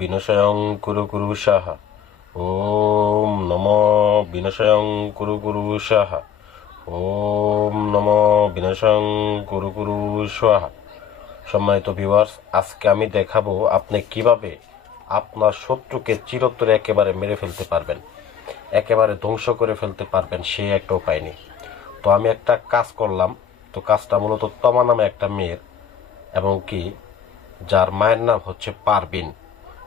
বিনাশয়ং কুরু কুরু সাহা ওম নম বিনশয়ং কুরু কুরু সাহা ওম নম বিনশয়ং কুরু কুরু স্বাহা সম্মানিত ভিউয়ার্স, আজকে আমি দেখাবো আপনি কীভাবে আপনার শত্রুকে চিরতরে একেবারে মেরে ফেলতে পারবেন, একেবারে ধ্বংস করে ফেলতে পারবেন সে একটা উপায় নেই তো আমি একটা কাজ করলাম। তো কাজটা মূলত তমা নামে একটা মেয়ের, এবং কি, যার মায়ের নাম হচ্ছে পারবিন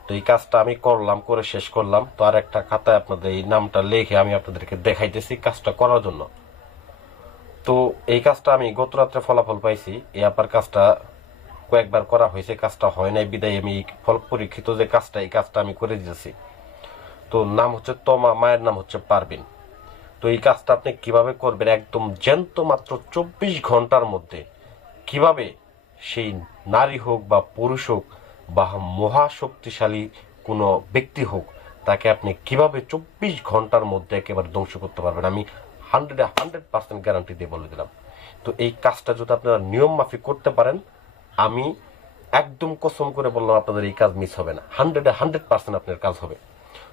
তো এই কাজটা আমি করলাম, করে শেষ করলাম। তো আর একটা খাতায় আপনাদের এই নামটা লিখে আমি আপনাদেরকে দেখাইতেছি কাজটা করার জন্য। তো এই কাজটা আমি গত রাত্রে ফলাফল পাইছি। এই আপার কাজটা কয়েকবার করা হয়েছে, কাজটা হয় নাই। বিদায় আমি ফল, পরীক্ষিত যে কাজটা, এই কাজটা আমি করে দিয়েছি তো নাম হচ্ছে তমা, মায়ের নাম হচ্ছে পারবিন তো এই কাজটা আপনি কীভাবে করবেন? একদম জ্যান্ত মাত্র চব্বিশ ঘণ্টার মধ্যে। কীভাবে সেই নারী হোক বা পুরুষ হোক বা মহাশক্তিশালী কোনো ব্যক্তি হোক, তাকে আপনি কীভাবে চব্বিশ ঘণ্টার মধ্যে একেবারে ধ্বংস করতে পারবেন, আমি হান্ড্রেডে হান্ড্রেড পার্সেন্ট গ্যারান্টি দিয়ে বলে দিলাম। তো এই কাজটা যদি আপনারা নিয়ম মাফিক করতে পারেন, আমি একদম কসম করে বললাম, আপনাদের এই কাজ মিস হবে না। হান্ড্রেডে হান্ড্রেড পার্সেন্ট আপনার কাজ হবে।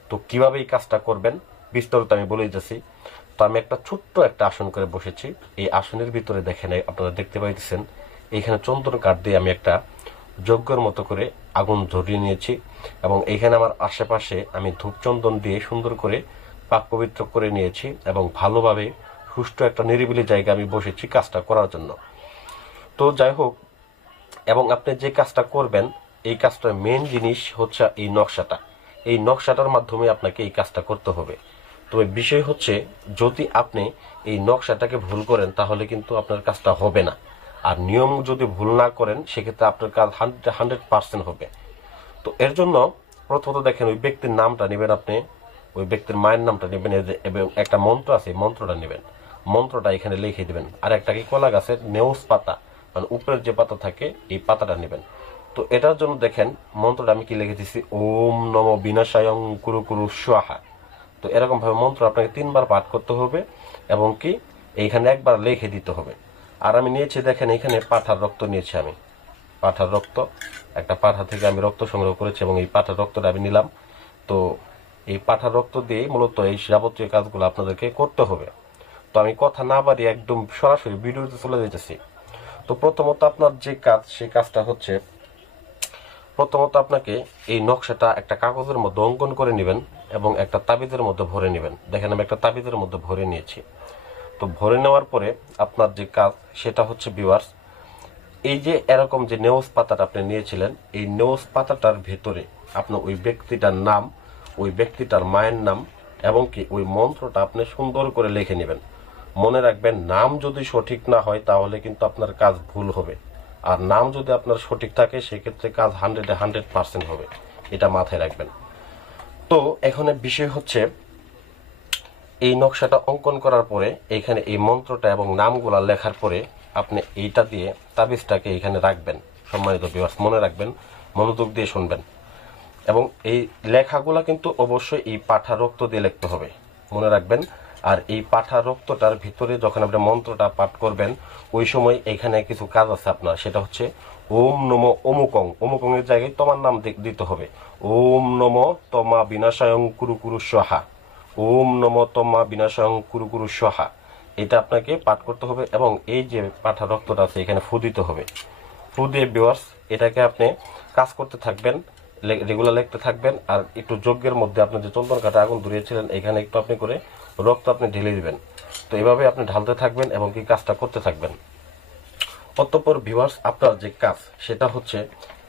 তো কীভাবে এই কাজটা করবেন, বিস্তারিত আমি বলে দিতেছি। তো আমি একটা ছোট্ট একটা আসন করে বসেছি। এই আসনের ভিতরে দেখেন, আপনারা দেখতে পাইতেছেন, এইখানে চন্দন কাঠ দিয়ে আমি একটা যজ্ঞর মতো করে আগুন ধরিয়ে নিয়েছি এবং এইখানে আমার আশেপাশে আমি ধূপচন্দন দিয়ে সুন্দর করে পাক পবিত্র করে নিয়েছি এবং ভালোভাবে সুষ্ঠু একটা নিরিবিলি জায়গা আমি বসেছি কাজটা করার জন্য। তো যাই হোক, এবং আপনি যে কাজটা করবেন, এই কাজটার মেন জিনিস হচ্ছে এই নকশাটা। এই নকশাটার মাধ্যমে আপনাকে এই কাজটা করতে হবে। তবে বিষয় হচ্ছে, যদি আপনি এই নকশাটাকে ভুল করেন, তাহলে কিন্তু আপনার কাজটা হবে না। আর নিয়ম যদি ভুল না করেন, সেক্ষেত্রে আপনার কাজ হান্ড্রেড হান্ড্রেড পার্সেন্ট হবে। তো এর জন্য প্রথমত দেখেন, ওই ব্যক্তির নামটা নেবেন আপনি, ওই ব্যক্তির মায়ের নামটা নেবেন এবং একটা মন্ত্র আছে মন্ত্রটা নেবেন। মন্ত্রটা এখানে লিখে দেবেন। আর একটা কি কলা গাছের নেউস পাতা মানে উপরের যে পাতা থাকে, এই পাতাটা নেবেন। তো এটার জন্য দেখেন, মন্ত্রটা আমি কি লিখে দিচ্ছি ওম নম বিনাশায়ং কুরু কুরু স্বাহা। তো এরকমভাবে মন্ত্র আপনাকে তিনবার পাঠ করতে হবে, এবং কি, এইখানে একবার লিখে দিতে হবে। আর আমি নিয়েছি, দেখেন এখানে পাঠার রক্ত নিয়েছি আমি। পাঠার রক্ত, একটা পাঠা থেকে আমি রক্ত সংগ্রহ করেছি এবং এই পাঠার রক্তটা আমি নিলাম। তো এই পাঠার রক্ত দিয়ে মূলত এই যাবতীয় কাজগুলো আপনাদেরকে করতে হবে। তো আমি কথা না বাড়িয়ে একদম সরাসরি ভিডিওতে চলে যেতেছি তো প্রথমত আপনার যে কাজ, সেই কাজটা হচ্ছে, প্রথমত আপনাকে এই নকশাটা একটা কাগজের মধ্যে অঙ্কন করে নেবেন এবং একটা তাবিজের মধ্যে ভরে নেবেন। দেখেন আমি একটা তাবিজের মধ্যে ভরে নিয়েছি। তো ভরে নেওয়ার পরে আপনার যে কাজ, সেটা হচ্ছে বিওয়ার্স এই যে এরকম যে নেওস পাতাটা আপনি নিয়েছিলেন, এই নেওস পাতাটার ভেতরে আপনার ওই ব্যক্তিটার নাম, ওই ব্যক্তিটার মায়ের নাম, এবং কি ওই মন্ত্রটা আপনি সুন্দর করে লিখে নেবেন। মনে রাখবেন, নাম যদি সঠিক না হয়, তাহলে কিন্তু আপনার কাজ ভুল হবে। আর নাম যদি আপনার সঠিক থাকে, সেক্ষেত্রে কাজ হান্ড্রেডে হান্ড্রেড পার্সেন্ট হবে। এটা মাথায় রাখবেন। তো এখানে বিষয় হচ্ছে এই নকশাটা অঙ্কন করার পরে এখানে এই মন্ত্রটা এবং নামগুলা লেখার পরে আপনি এইটা দিয়ে তাবিজটাকে এখানে রাখবেন। সম্মানিত বিভাস মনে রাখবেন, মনোযোগ দিয়ে শুনবেন। এবং এই লেখাগুলা কিন্তু অবশ্যই এই পাঠা রক্ত দিয়ে লিখতে হবে। মনে রাখবেন, আর এই পাঠা রক্তটার ভিতরে যখন আপনি মন্ত্রটা পাঠ করবেন, ওই সময় এখানে কিছু কাজ আছে আপনার। সেটা হচ্ছে, ওম নম অমুকং। অমুকং এর জায়গায় তোমার নাম দিতে হবে। ওম নম তমা বিনাশায়ং কুরু কুরু সহা ওম নম তমা বিনাশায়ং কুরু কুরু সহা। এটা আপনাকে পাঠ করতে হবে এবং এই যে পাঠা রক্তটা আছে, এখানে ফু দিতে হবে। ফু দিয়ে বিওয়ার্স এটাকে আপনি কাজ করতে থাকবেন রেগুলার লিখতে থাকবেন, আর একটু যজ্ঞের মধ্যে আপনি যে চন্দন কাটা আগুন ধরিয়েছিলেন, এখানে একটু আপনি করে রক্ত আপনি ঢেলে দিবেন। তো এভাবে আপনি ঢালতে থাকবেন এবং কি কাজটা করতে থাকবেন। অতঃপর ভিউয়ার্স আপনার যে কাজ, সেটা হচ্ছে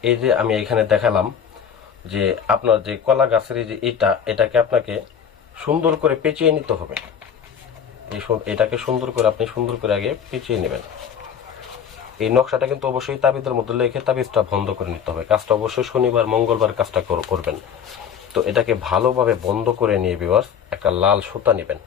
এই যে আমি এখানে দেখালাম যে আপনার যে কলা গাছের যে এটা এটাকে আপনাকে সুন্দর করে পেঁচিয়ে নিতে হবে। এই এটাকে সুন্দর করে আপনি সুন্দর করে আগে পেঁচিয়ে নেবেন। এই নকশাটা কিন্তু অবশ্যই তাবিজের মধ্যে লেখে তাবিজটা বন্ধ করে নিতে হবে। কাজটা অবশ্যই শনিবার, মঙ্গলবার কাজটা করবেন। তো এটাকে ভালোভাবে বন্ধ করে নিয়ে বিবাস একটা লাল সুতা নেবেন।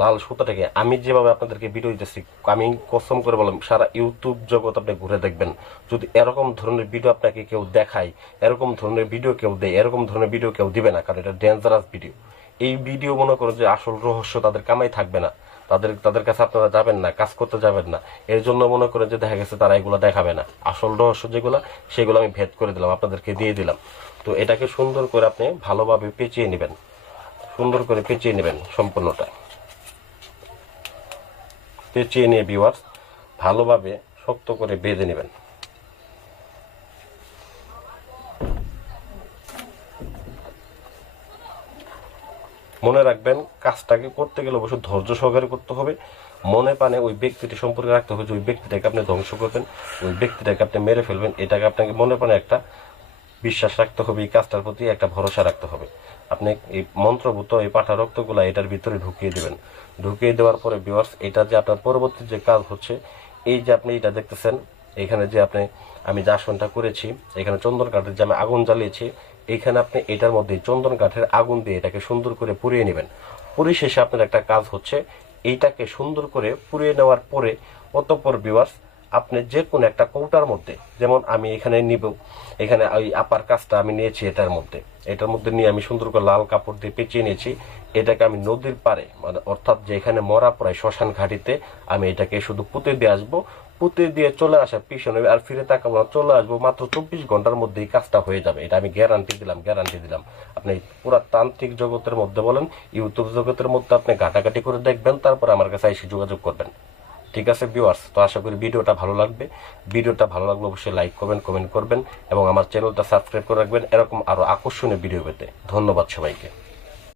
লাল সুতাটাকে আমি যেভাবে আপনাদেরকে ভিডিও দিতেছি, আমি কসম করে বললাম, সারা ইউটিউব জগৎ আপনি ঘুরে দেখবেন। যদি এরকম ধরনের ভিডিও আপনাকে কেউ দেখায়, এরকম ধরনের ভিডিও কেউ দেয়, এরকম ধরনের ভিডিও কেউ দিবে না, কারণ এটা ডেঞ্জারাস ভিডিও এই ভিডিও মনে করো যে আসল রহস্য তাদের কামাই থাকবে না। তাদের তাদের কাছে আপনারা যাবেন না, কাজ করতে যাবেন না। এর জন্য মনে করেন যে দেখা গেছে তারা এগুলো দেখাবে না। আসল রহস্য যেগুলো, সেগুলো আমি ভেদ করে দিলাম, আপনাদেরকে দিয়ে দিলাম। তো এটাকে সুন্দর করে আপনি ভালোভাবে পেঁচিয়ে নেবেন। সুন্দর করে পেঁচিয়ে নেবেন সম্পূর্ণটা। পেঁচিয়ে নিয়ে ভিউয়ার্স ভালোভাবে শক্ত করে বেঁধে নেবেন। মনে রাখবেন, কাজটাকে করতে গেলে অবশ্যই ধৈর্য সহকারে করতে হবে। মনে পানে ওই ব্যক্তিটি সম্পর্কে রাখতে হবে যে ওই ব্যক্তিটাকে আপনি ধ্বংস করবেন, ওই ব্যক্তিটাকে আপনি মেরে ফেলবেন। এটাকে আপনাকে মনে পানে একটা বিশ্বাস রাখতে হবে, এই কাজটার প্রতি একটা ভরসা রাখতে হবে। আপনি এই মন্ত্রভূত এই পাঠা রক্তগুলা এটার ভিতরে ঢুকিয়ে দেবেন। ঢুকিয়ে দেওয়ার পরে বিওয়ার্স এটা যে আপনার পরবর্তী যে কাজ হচ্ছে, এই যে আপনি এটা দেখতেছেন এখানে যে আপনি, আমি যে আসনটা করেছি, এখানে চন্দন কাঠের যে আমি আগুন জ্বালিয়েছি এইখানে আপনি এটার মধ্যে চন্দন কাঠের আগুন দিয়ে এটাকে সুন্দর করে পুড়িয়ে নেবেন। পরিশেষে আপনার একটা কাজ হচ্ছে এইটাকে সুন্দর করে পুড়িয়ে নেওয়ার পরে অতঃপর বিওয়ার্স আপনি যে কোনো একটা কৌটার মধ্যে, যেমন আমি এখানে নিব, এখানে ওই আপার কাজটা আমি নিয়েছি এটার মধ্যে। এটার মধ্যে নিয়ে আমি সুন্দর করে লাল কাপড় দিয়ে পেঁচিয়ে নিয়েছি। এটাকে আমি নদীর পারে মানে অর্থাৎ যে এখানে মরা প্রায় শ্মশান ঘাটিতে, আমি এটাকে শুধু পুঁতে দিয়ে আসব। পুঁতে দিয়ে চলে আসার পিছনে আর ফিরে তাকাবো না, চলে আসব মাত্র চব্বিশ ঘণ্টার মধ্যে এই কাজটা হয়ে যাবে। এটা আমি গ্যারান্টি দিলাম গ্যারান্টি দিলাম। আপনি পুরা তান্ত্রিক জগতের মধ্যে বলেন, ইউটিউব জগতের মধ্যে আপনি ঘাটাঘাটি করে দেখবেন, তারপর আমার কাছে এসে যোগাযোগ করবেন। ঠিক আছে ভিউয়ার্স তো আশা করি ভিডিওটা ভালো লাগবে। ভিডিওটা ভালো লাগলে অবশ্যই লাইক করবেন কমেন্ট করবেন এবং আমার চ্যানেলটা সাবস্ক্রাইব করে রাখবেন। এরকম আরও আকর্ষণীয় ভিডিও পেতে। ধন্যবাদ সবাইকে।